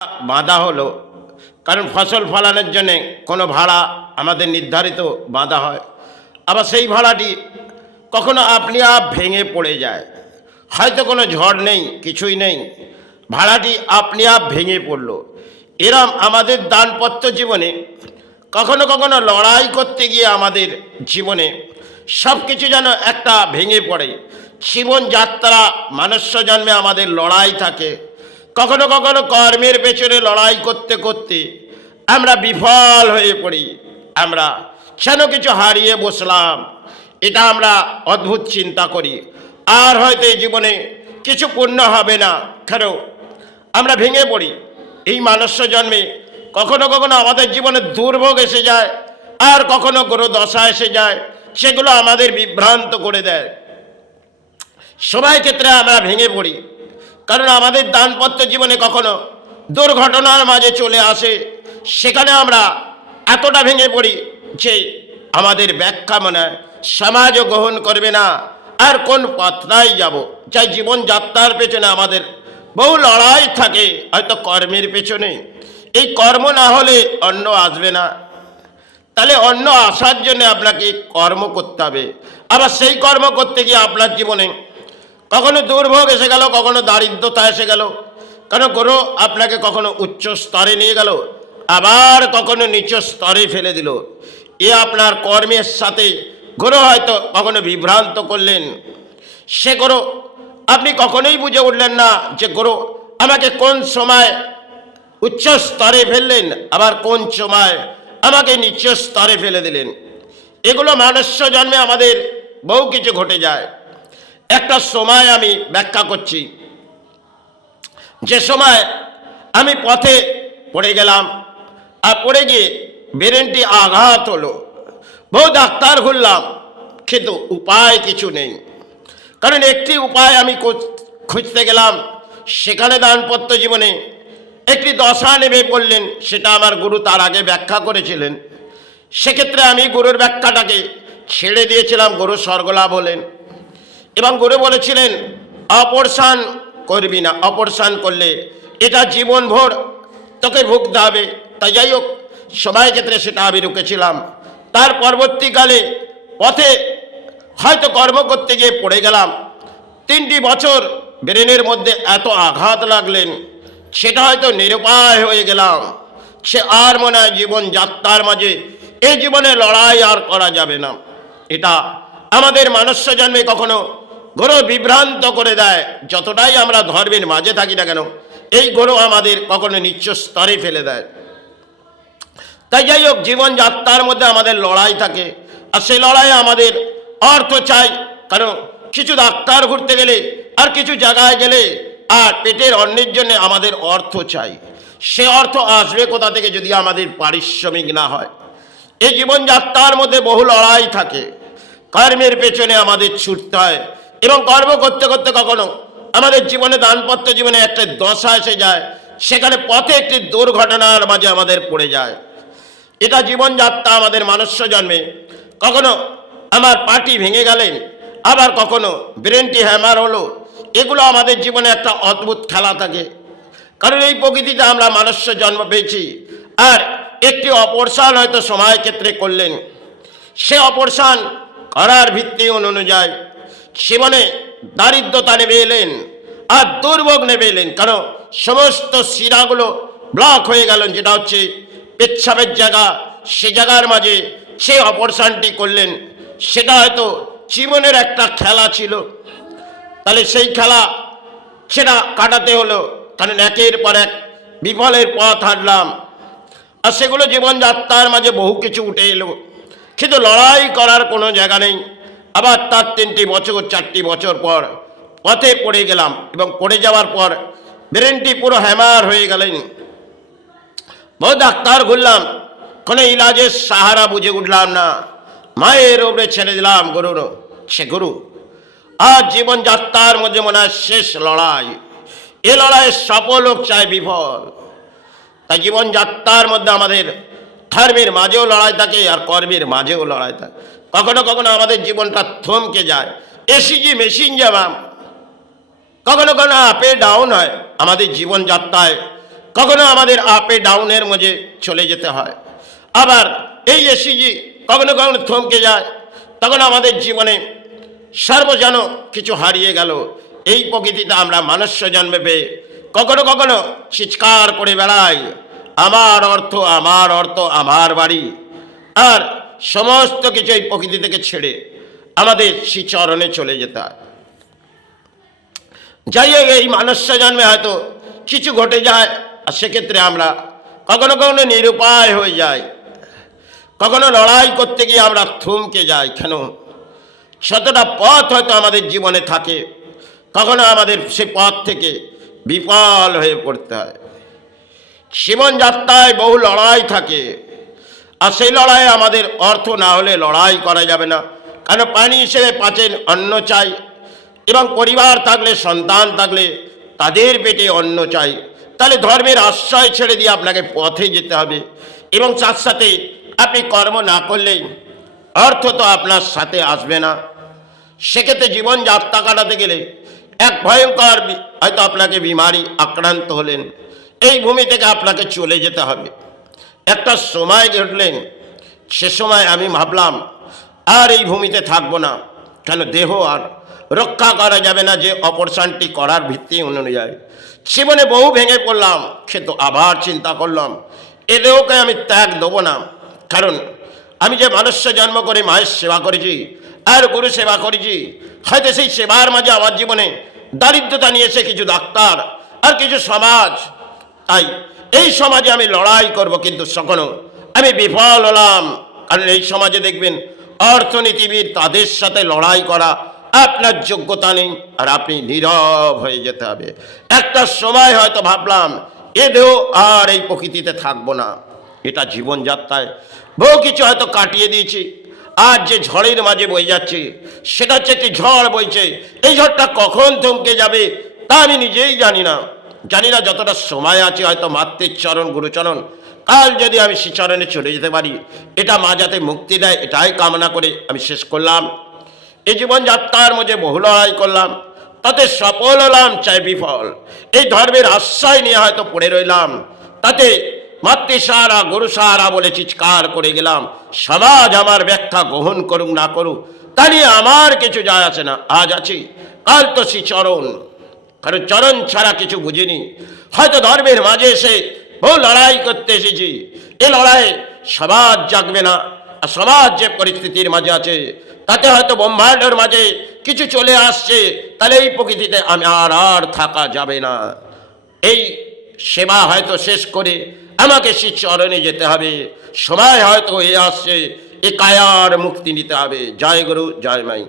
বাঁধা হলো, কারণ ফসল ফলানোর জন্যে কোনো ভাড়া আমাদের নির্ধারিত বাঁধা হয়। আবার সেই ভাড়াটি কখনো আপনি আপ ভেঙে পড়ে যায়, হয়তো কোনো ঝড় নেই, কিছুই নেই, ভাড়াটি আপনি আপ ভেঙে পড়ল। এরম আমাদের দানপত্র জীবনে কখনো কখনো লড়াই করতে গিয়ে আমাদের জীবনে সব কিছু যেন একটা ভেঙে পড়ে। জীবনযাত্রা মনুষ্য জন্মে আমাদের লড়াই থাকে। কখনো কখনো কর্মের পেছনে লড়াই করতে করতে আমরা বিফল হয়ে পড়ি, আমরা যেন কিছু হারিয়ে বসলাম, এটা আমরা অদ্ভুত চিন্তা করি। আর হয়তো এই জীবনে কিছু পূর্ণ হবে না, কেন আমরা ভেঙে পড়ি। এই মনুষ্য জন্মে কখনো কখনো আমাদের জীবনে দুর্ভোগ এসে যায়, আর কখনো কোনো দশা এসে যায়, সেগুলো আমাদের বিভ্রান্ত করে দেয়। সবাই ক্ষেত্রে আমরা ভেঙে পড়ি, কারণ আমাদের দানপত্র জীবনে কখনো দুর্ঘটনার মাঝে চলে আসে, সেখানে আমরা এতটা ভেঙে পড়ি যে আমাদের ব্যাখ্যা মনে হয় সমাজও গ্রহণ করবে না, আর কোন পথটাই যাব। চাই জীবনযাত্রার পেছনে আমাদের বহু লড়াই থাকে, হয়তো কর্মের পেছনে। এই কর্ম না হলে অন্য আসবে না, তাহলে অন্য আসার জন্য আপনাকে কর্ম করতে হবে। আবার সেই কর্ম করতে গিয়ে আপনার জীবনে কখনো দুর্ভোগ এসে গেল, কখনো দারিদ্রতা এসে গেল, কারণ গ্রহ আপনাকে কখনো উচ্চ স্তরে নিয়ে গেল, আবার কখনো নিচ স্তরে ফেলে দিল। এ আপনার কর্মের সাথে গ্রহ হয়তো কখনো বিভ্রান্ত করলেন। সে গ্রহ আপনি কখনোই বুঝে উঠলেন না যে গ্রহ আমাকে কোন সময় উচ্চ স্তরে ফেললেন, আবার কোন সময় আমাকে নিচ স্তরে ফেলে দিলেন। এগুলো মনুষ্য জন্মে আমাদের বহু কিছু ঘটে যায়। একটা সময় আমি ব্যাখ্যা করছি, যে সময় আমি পথে পড়ে গেলাম, আর পড়ে গিয়ে ব্রেনটি আঘাত হলো। বহু ডাক্তার ঘুরলাম, কিন্তু উপায় কিছু নেই। কারণ একটি উপায় আমি খুঁজতে গেলাম, সেখানে দানপত্র জীবনে একটি দশা নেমে পড়লেন, সেটা আমার গুরু তার আগে ব্যাখ্যা করেছিলেন। সেক্ষেত্রে আমি গুরুর ব্যাখ্যাটাকে ছেড়ে দিয়েছিলাম। গুরু স্বর্গলাভ হলেন এবং গুরু বলেছিলেন অপারেশন করবি না, অপারেশন করলে এটা জীবনভর তোকে ভুগতে হবে। তাই যাই হোক, সবাই ক্ষেত্রে সেটা আমি রুকেছিলাম। তার পরবর্তীকালে পথে হয়তো কর্ম করতে গিয়ে পড়ে গেলাম। 3টি বছর ব্রেনের মধ্যে এত আঘাত লাগলেন, সেটা হয়তো নিরুপায় হয়ে গেলাম। সে আর মনে হয় জীবনযাত্রার মাঝে এই জীবনে লড়াই আর করা যাবে না। এটা আমাদের মনুষ্য জন্মে কখনো গ্রহ বিভ্রান্ত করে দেয়। যতটাই আমরা ধর্মের মাঝে থাকি না কেন, এই গ্রহ আমাদের কখনো নিচ্চ স্তরে ফেলে দেয়। তাই যাই হোক, জীবনযাত্রার মধ্যে আমাদের লড়াই থাকে, আর সেই লড়াইয়ে আমাদের অর্থ চাই। কারণ কিছু ডাক্তার ঘুরতে গেলে আর কিছু জায়গায় গেলে আর পেটের অন্নের জন্য আমাদের অর্থ চাই। সে অর্থ আসবে কোথা থেকে যদি আমাদের পারিশ্রমিক না হয়? এই জীবনযাত্রার মধ্যে বহু লড়াই থাকে, কর্মের পেছনে আমাদের ছুটতে হয়, এবং কর্ম করতে করতে কখনো আমাদের জীবনে দানপত্র জীবনে একটা দশা এসে যায়, সেখানে পথে একটি দুর্ঘটনার মাঝে আমাদের পড়ে যায়। এটা জীবনযাত্রা আমাদের মনুষ্য জন্মে। কখনো আমার পাটি ভেঙে গেলেন, আবার কখনো ব্রেনটি হ্যামার হলো। এগুলো আমাদের জীবনে একটা অদ্ভুত খেলা থাকে, কারণ এই প্রকৃতিতে আমরা মনুষ্য জন্ম পেয়েছি। আর একটি অপারেশন হয়তো সময় ক্ষেত্রে করলেন, সে অপারেশন করার ভিত্তি অনুযায়ী জীবনে দারিদ্রতা নেমে এলেন আর দুর্ভোগ নেমে এলেন, কারণ সমস্ত শিরাগুলো ব্লক হয়ে গেল, যেটা হচ্ছে পেচ্ছাপের জায়গা। সে জায়গার মাঝে সে অপারেশনটি করলেন। সেটা হয়তো জীবনের একটা খেলা ছিল, তাহলে সেই খেলা সেটা কাটাতে হলো, কারণ একের পর এক বিফলের পথ হাঁটলাম। আর সেগুলো জীবনযাত্রার মাঝে বহু কিছু উঠে এলো, কিন্তু লড়াই করার কোনো জায়গা নেই। আবার তার 3টি বছর 4টি বছর পর পথে পড়ে গেলাম, এবং পড়ে যাওয়ার পর ব্রেনটি পুরো হ্যামার হয়ে গেলেন। বহু ডাক্তার ঘুরলাম, কোনো ইলাজের সাহারা বুঝে উঠলাম না। মায়ের ওপরে ছেড়ে দিলাম গুরুর, সে গুরু। আর জীবনযাত্রার মধ্যে মনে হয় শেষ লড়াই। এ লড়াইয়ে সফল হোক চাই বিফল। তাই জীবনযাত্রার মধ্যে আমাদের ধর্মের মাঝেও লড়াই থাকে, আর কর্মের মাঝেও লড়াই থাকে। কখনো কখনো আমাদের জীবনটা থমকে যায়, এসিজি মেশিন যেমন। কখনো কখনো আপে ডাউন হয় আমাদের জীবনযাত্রায়। কখনো আমাদের আপে ডাউনের মধ্যে চলে যেতে হয়। আবার এই এসিজি কখনো কখনো থমকে যায়, তখন আমাদের জীবনে সর্বজন কিছু হারিয়ে গেল। এই প্রকৃতিতে আমরা মনুষ্য জন্মে পেয়ে কখনো কখনো চিৎকার করে বেড়াই, আমার অর্থ, আমার অর্থ, আমার বাড়ি, আর সমস্ত কিছু এই প্রকৃতি থেকে ছেড়ে আমাদের শ্রীচরণে চলে যেতে হয়। যাই হোক, এই মনুষ্য জন্মে হয়তো কিছু ঘটে যায়, আর সেক্ষেত্রে আমরা কখনো কখনো নিরুপায় হয়ে যাই, কখনো লড়াই করতে গিয়ে আমরা থমকে যাই। কেন? যতটা পথ হয়তো আমাদের জীবনে থাকে, কখনো আমাদের সে পথ থেকে বিফল হয়ে পড়তে হয়। জীবনযাত্রায় বহু লড়াই থাকে, আর সেই লড়াইয়ে আমাদের অর্থ না হলে লড়াই করা যাবে না। কারণ পানি হিসেবে পাঁচের অন্ন চাই, এবং পরিবার থাকলে, সন্তান থাকলে তাদের পেটে অন্ন চাই। তাহলে ধর্মের আশ্রয় ছেড়ে দিয়ে আপনাকে পথে যেতে হবে, এবং তার সাথে আপনি কর্ম না করলেই অর্থ তো আপনার সাথে আসবে না। সেক্ষেত্রে জীবনযাত্রা কাটাতে গেলে এক ভয়ঙ্কর হয়তো আপনাকে বিমারি আক্রান্ত হলেন, এই ভূমি থেকে আপনাকে চলে যেতে হবে। একটা সময় ঘটলেন, সে সময় আমি ভাবলাম আর এই ভূমিতে থাকবো না। কেন? দেহ আর রক্ষা করা যাবে না যে অপারেশনটি করার ভিত্তি অনুযায়ী। জীবনে বহু ভেঙে পড়লাম, কিন্তু আবার চিন্তা করলাম এ দেহকে আমি ত্যাগ দেবো না। কারণ আমি যে মানুষ্য জন্ম করে মায়ের সেবা করেছি আর গুরু সেবা করেছি, হয়তো সেই সেবার মাঝে আমার জীবনে দারিদ্রতা নিয়েছে কিছু ডাক্তার আর কিছু সমাজ। তাই এই সমাজে আমি লড়াই করব, কিন্তু কখনো আমি বিফল হলাম। কারণ এই সমাজে দেখবেন অর্থনীতিবিদ, তাদের সাথে লড়াই করা আপনার যোগ্যতা নেই, আর আপনি নীরব হয়ে যেতে হবে। একটা সময় হয়তো ভাবলাম এ দেহ আর এই প্রকৃতিতে থাকবো না। এটা জীবনযাত্রায় বহু কিছু হয়তো কাটিয়ে দিয়েছি। আজ যে ঝড়ের মাঝে বয়ে যাচ্ছে, সেটা হচ্ছে একটি ঝড় বইছে। এই ঝড়টা কখন থমকে যাবে তা আমি নিজেই জানি না। যতটা সময় আছে হয়তো মাতৃর চরণ, গুরুচরণ, কাল যদি আমি শ্রীচরণে চলে যেতে পারি, এটা মা যাতে মুক্তি দেয়, এটাই কামনা করে আমি শেষ করলাম। এই জীবনযাত্রার মধ্যে বহু লড়াই করলাম, তাতে সফল হলাম চাই বিফল। এই ধর্মের আশ্রয় নিয়ে হয়তো পড়ে রইলাম, তাতে মাতৃসাহারা, গুরু সাহারা বলে চিৎকার করে গেলাম। সমাজ আমার ব্যাখ্যা গ্রহণ করুক না করুক তা নিয়ে আমার কিছু যায় আসে না। আজ আছি, কাল তো শ্রীচরণ। কারণ চরণ ছাড়া কিছু বুঝিনি। হয়তো ধর্মের মাঝে এসে বহু লড়াই করতে এসেছি, এ লড়াই সমাজ জাগবে না। আর সমাজ যে পরিস্থিতির মাঝে আছে, তাতে হয়তো ব্রহ্মাণ্ডের মাঝে কিছু চলে আসছে, তাহলে এই প্রকৃতিতে আমি আর থাকা যাবে না। এই সেবা হয়তো শেষ করে আমাকে শ্রীচরণে যেতে হবে। সময় হয়তো হয়ে আসছে, এ কায়ার মুক্তি নিতে হবে। জয় গুরু, জয় মাই।